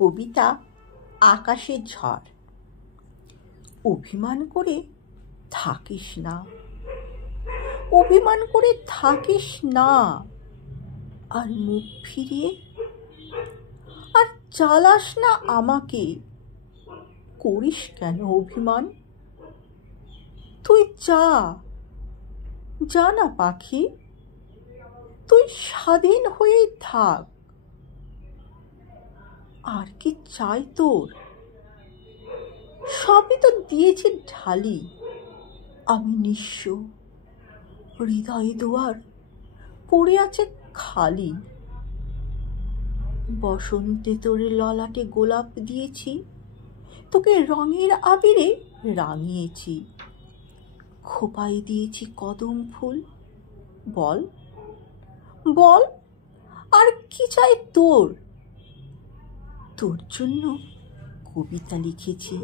কবিতা আকাশের ঝড়। অভিমান করে থাকিস না, অভিমান করে থাকিস না, আর মুখ ফিরিয়ে আর জ্বালাস না আমাকে। করিস কেন অভিমান? তুই যা যা না পাখি, তুই স্বাধীন হয়েই থাক। আর কি চাই তোর? সবই তো দিয়েছি ঢালি। আমি নিঃস্ব, হৃদয় দুয়ার পড়ে আছে খালি। বসন্তে তোর ললাটে গোলাপ দিয়েছি, তোকে রঙের আবিরে রাঙিয়েছি। খোপায় দিয়েছি কদম ফুল। বল বল, আর কি চাই তোর? তোর জন্য কবিতা লিখেছি।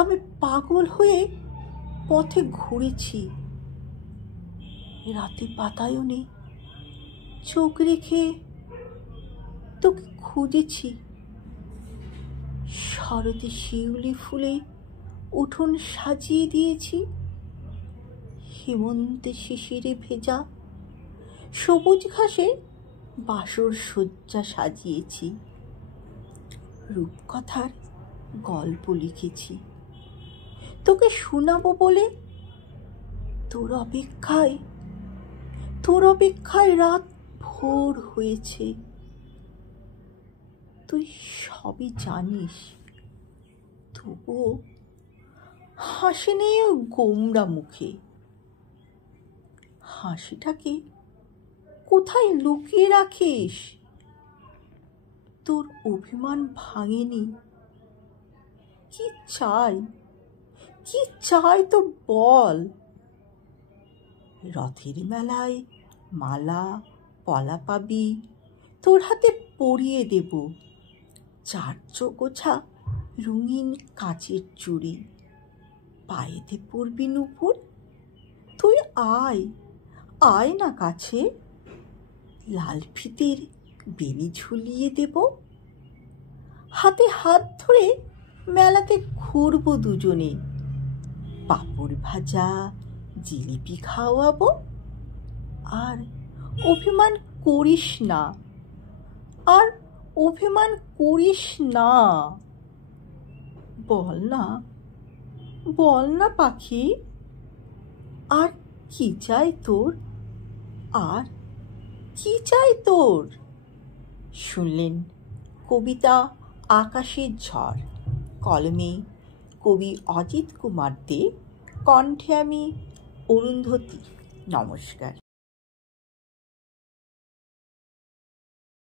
আমি পাগল হয়ে পথে ঘুরেছি, রাতে বাতায়নে চোখ রেখে তোকে খুঁজেছি। শরতে শিউলি ফুলে উঠোন সাজিয়ে দিয়েছি। হেমন্তে শিশিরে ভেজা সবুজ ঘাসে বাসর শয্যা সাজিয়েছি। রূপকথার গল্প লিখেছি, তোকে শোনাবো বলে। তোর অপেক্ষায় রাত ভোর হয়েছে। তুই সবই জানিস, তবুও হাসি নেই গোমরা মুখে। হাসিটাকে কোথায় লুকিয়ে রাখিস? তোর অভিমান ভাঙেনি। কি চাই তো বল। রথের মেলায় মালা পলা পাবি, তোর হাতে পরিয়ে দেব। চার গোছা রঙিন কাঁচের চুড়ি, পায়েতে পরবি নুপুর। তুই আয় না কাছে, লাল ফিতের বেনি ঝুলিয়ে দেব। হাতে হাত ধরে মেলাতে ঘুরবো দুজনে। পাঁপড় ভাজা জিলিপি খাওয়াবো। আর অভিমান করিস না, বল না পাখি, আর কি চাই তোর? শুনলেন কবিতা আকাশের ঝড়, কলমে কবি অজিত কুমার দে, কণ্ঠে আমি অরুন্ধতী। নমস্কার।